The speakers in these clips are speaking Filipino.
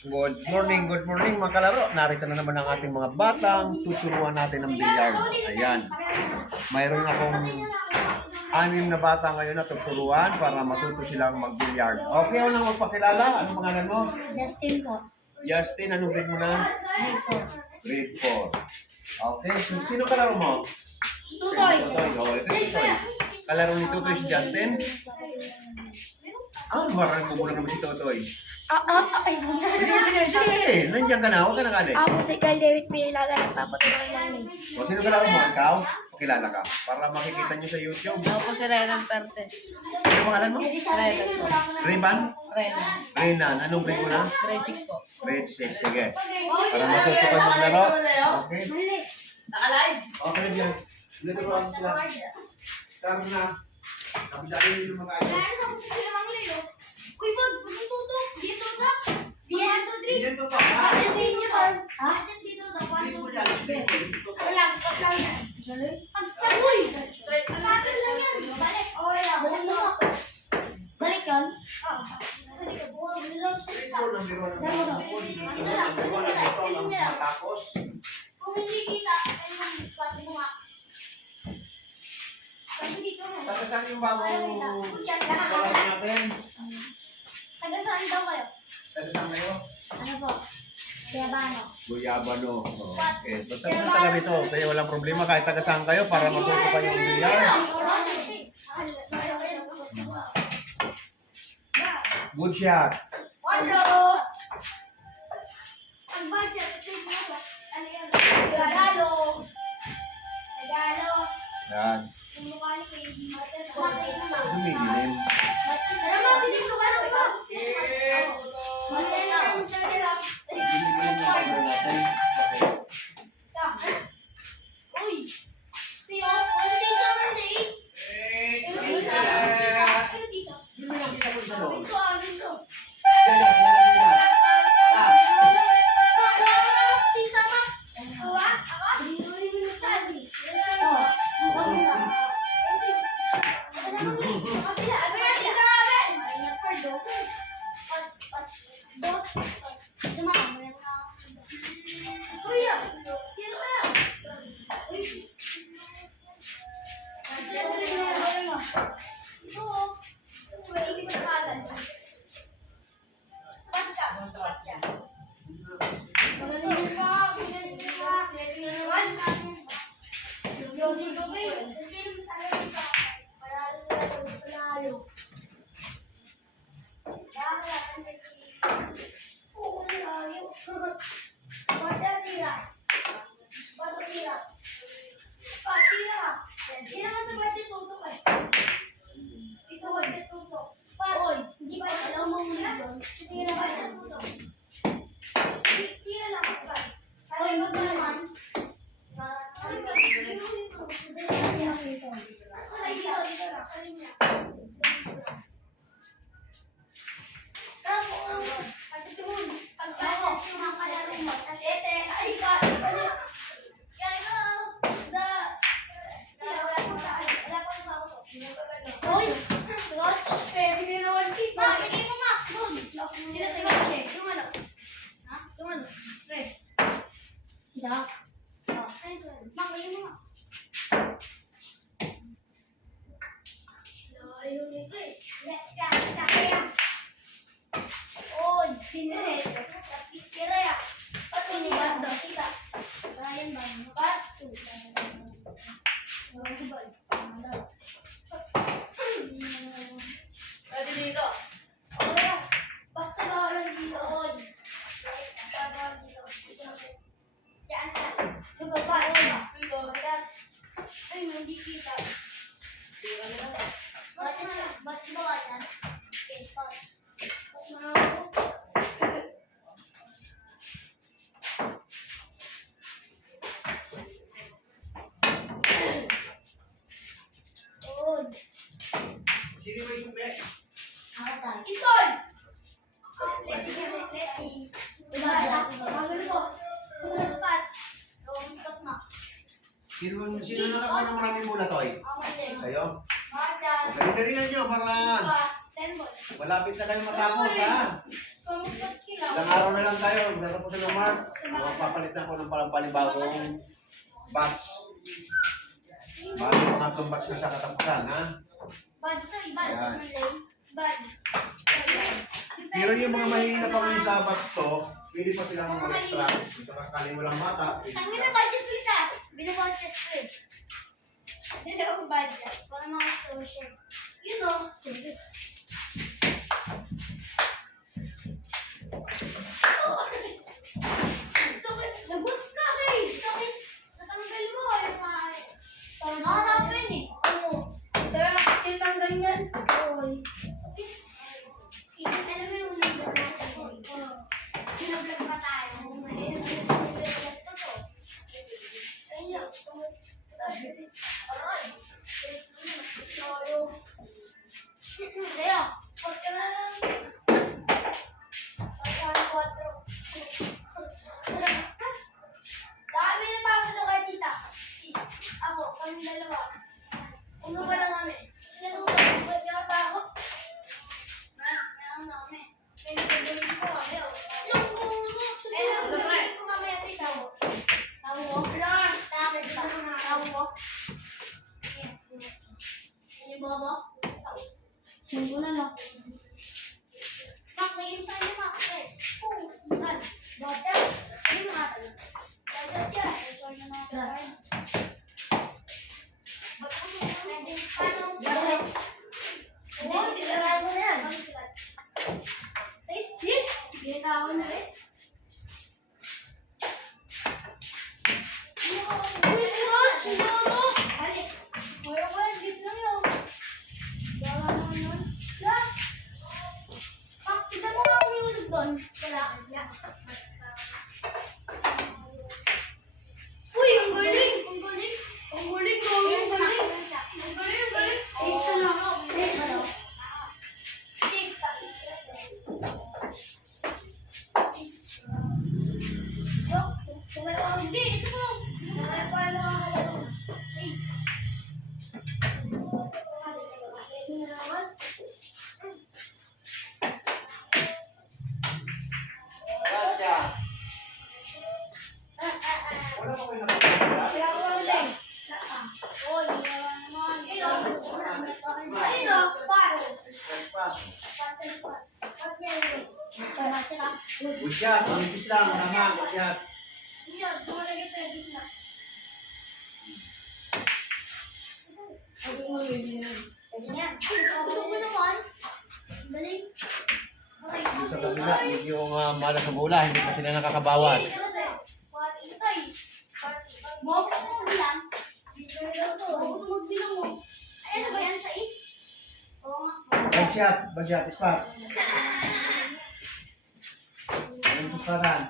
Good morning mga kalaro. Narito na naman ang ating mga batang tuturuan natin ng bilyar. Ayan. Mayroon akong 6 na bata ngayon na tuturuan para matuto silang mag-bilyard. Okay, ako nang magpakilala. Anong pangalan mo? Justin po. Justin, anong grade mo na? Grade 4. Grade 4. Okay, sino kalaro mo? Tutoy. Tutoy. Tutoy. Kalaro ni Tutoy si Justin? Marami mo muna naman si Tutoy. Ay, Sige. Nandiyan ka na. Huwag ka na kali. ako si Carl David Pilaga, nagpapatuloy namin. O, sino kalaro mo? Ikaw? Pakilala ka. Para makikita nyo sa YouTube. Ako po si Renan Pertes. Ano pangalan mo? Renan po. Rayban? Renan. Raynan. Anong grade mo na? Grade 6 po. Grade 6. Sige. Para matuto ka maglaro. Okay. Naka-live? Okay, diyan. Dito ko lang sila. Start na. Sabi sa akin yung mga ano. Uy, Bod, tututok. Dito na. Dito, Diyan to pa. dito. Dito na. Uy! Balik. Balik yan? Tapos. Kung hindi kita, ay yung spot mo nga. Dito na. Tapos saan yung bagong kalaro natin? Taga saan daw kayo? Tapos saan kayo? Ano po? Kayabano. Guyabano. Okay. Basta na taga rito. Kaya walang problema kahit taga saan kayo para matuto kayo ng bilyar. Good shot. Ang budget, ano yan? Regalo. Yan. Dumidilim. Dumidilim yung camera natin. Uy! Tiyo, konti sa Monday. Hindi mo lang kita kung saan. Binto. Yan lang, yan lang. Tisa ma. Pwede dito. Basta bawal dito. Bawal dito. Yan. Ay, hindi kita. Ba't ba yan? Case pa. Sino ba yung best? Itoy! Letting. Spot. Spot na. Sino nakakuha ng maraming mula, Toy? Kayo? Galing-galingan nyo para Ten ball. malapit na kayo matapos, ha? Kamusta sila? Isang araw na lang tayo. Natapusin ng March. Mapapalit na ako ng parang panibagong batch. Bagong pangatlong batch na sa katapusan, ha? Bad to, bad. Ayan. Bad. Pero yung mga mahihina pa ngayon sa batch to, pili pa sila ng mga extra. Kung sakasakali mo lang bata, pili Ang pa. may budget kita. Binabudget ko eh. Hindi ako budget. Para mga social. You know, stupid. Sakit. Lagot ka eh. Sakit. Natanggal mo yung mga... Nakatapin eh. Oo. Sir, kasi tanggal yan. Oo. Sakit. Alam mo yung number natin. Oo. Sinablag pa tayo. Sinablag pa to. Ayun. Aray. Kaya, pag ka na lang. Dami na pa ako ng artista. Ako, kami dalawa. Uno pa lang kami. Sino ba? Ba't yung pa ako? Meron na kami. Pinagagawin ko kami. Yung uno. Pinagagawin ko mamaya dito. Tawo mo? Tawo mo? Yung bobo? Sino na lang? Mak, naging saan yung Mak? Yes. Oo, saan? Bata? Ano yung mga talo? Bata yan. Ito na mga talo. Paano ang silat? Oo, silaran mo na yan. Paano silat? Ay, Steve, ginagawa na rin. Uy, silat! Silat! Balik. Wala ko lang, dito lang yun. Wala naman yun. Silat! Pak, tignan mo nga kung yung ulit doon. Wala. Uy, ang galing! Ang galing! Ang galing! Ang galing! Ang galing! Ang galing! Ang galing! Taste ko lang. Taste ko lang. Hindi, ito mo. Paano ka kalaro? Taste. Gracia. Wala pa kayo nakapagpapala? Busyat, manipis lang, tama, busyat. Sa kabila, medyo malas sa bola, hindi pa sila nakakabawal. Bagyat, ispat. Anong pustaran?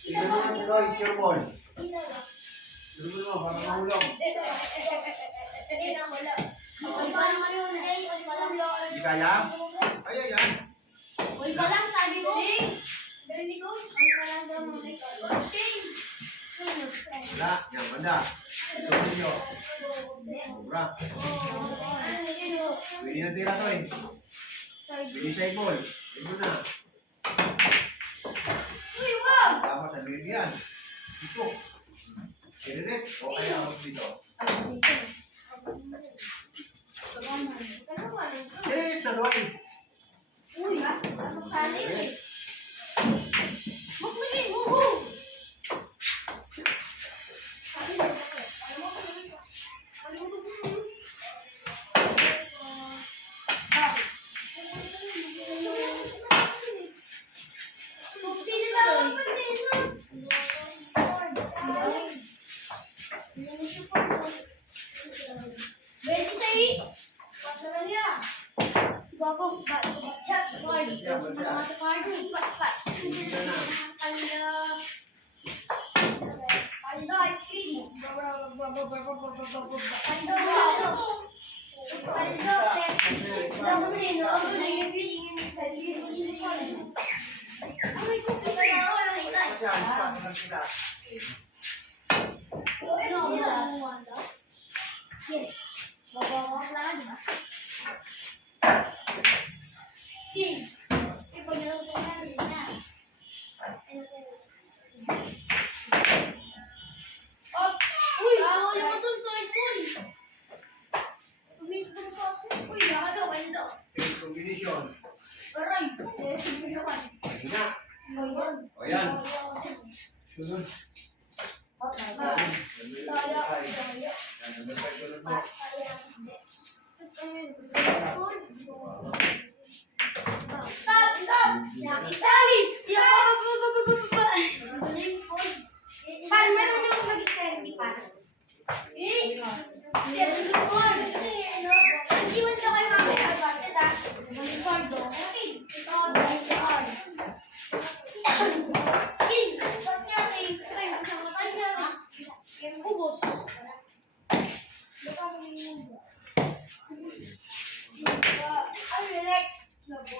Tignan mo nga dito, it's your ball. Tignan mo, parang mahulog. Hindi kaya? Ay, ayan. Uy pa lang, sabi ko. Galing ko. Uy pa lang daw mga Wala, yan, banda. Ito ninyo. Sobra. Pwede na tira to eh. Pwede siya i-ball. Ito na. Uy, wow! Tama sa baby yan. Ito. Kinilit. O kaya ako dito. Eh, sa luwag eh. Uy, pasok sa alin eh. Maglagay mo! Yes. Babawa ka lang, di ba? King. Ipag-nalo ko yan. Sunod. Stop! Stop! Isali! Par, meron yung mag-steering di par. Steering par. Hindi mo sila kayo mamaya budget ha. Mag-card do. Okay. Ito ang card. Ba't niya kayo try sa mga kanya? Ubos. Ba't ang ano next? Labo.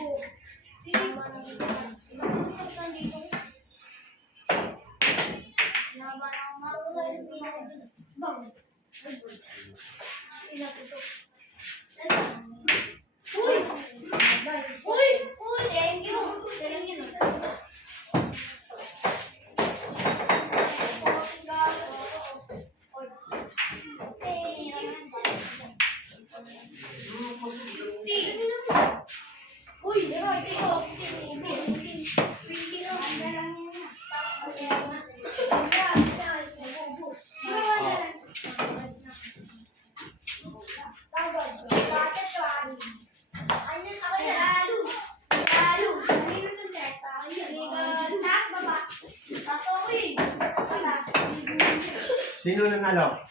Go. Sino ba nandito? Saan nandito? Laban ang mga bang. Uy! Uy! Uy! Thank you! Thank you. Uy! Sino nanalo?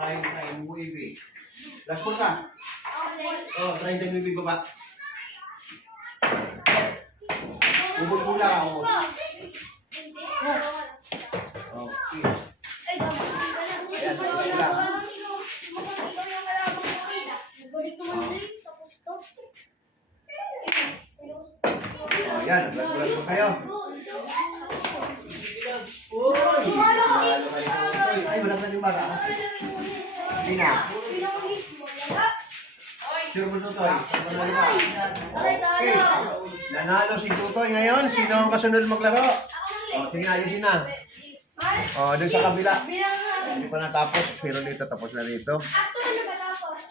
Kain, buibi. Last call ka. Oh, 39 baba. Ubod pula ako. Okay. Oh, yan. Last call po kayo. Uy! Ay, wala ka yung bata. Hindi na. Sure mo, Tutoy. Manalo ka. Okay. Nanalo si Tutoy ngayon. Sino ang kasunod maglaro? Oh, sige, ayun na. Oh, doon sa kabila. Hindi pa natapos, pero dito tapos na dito. After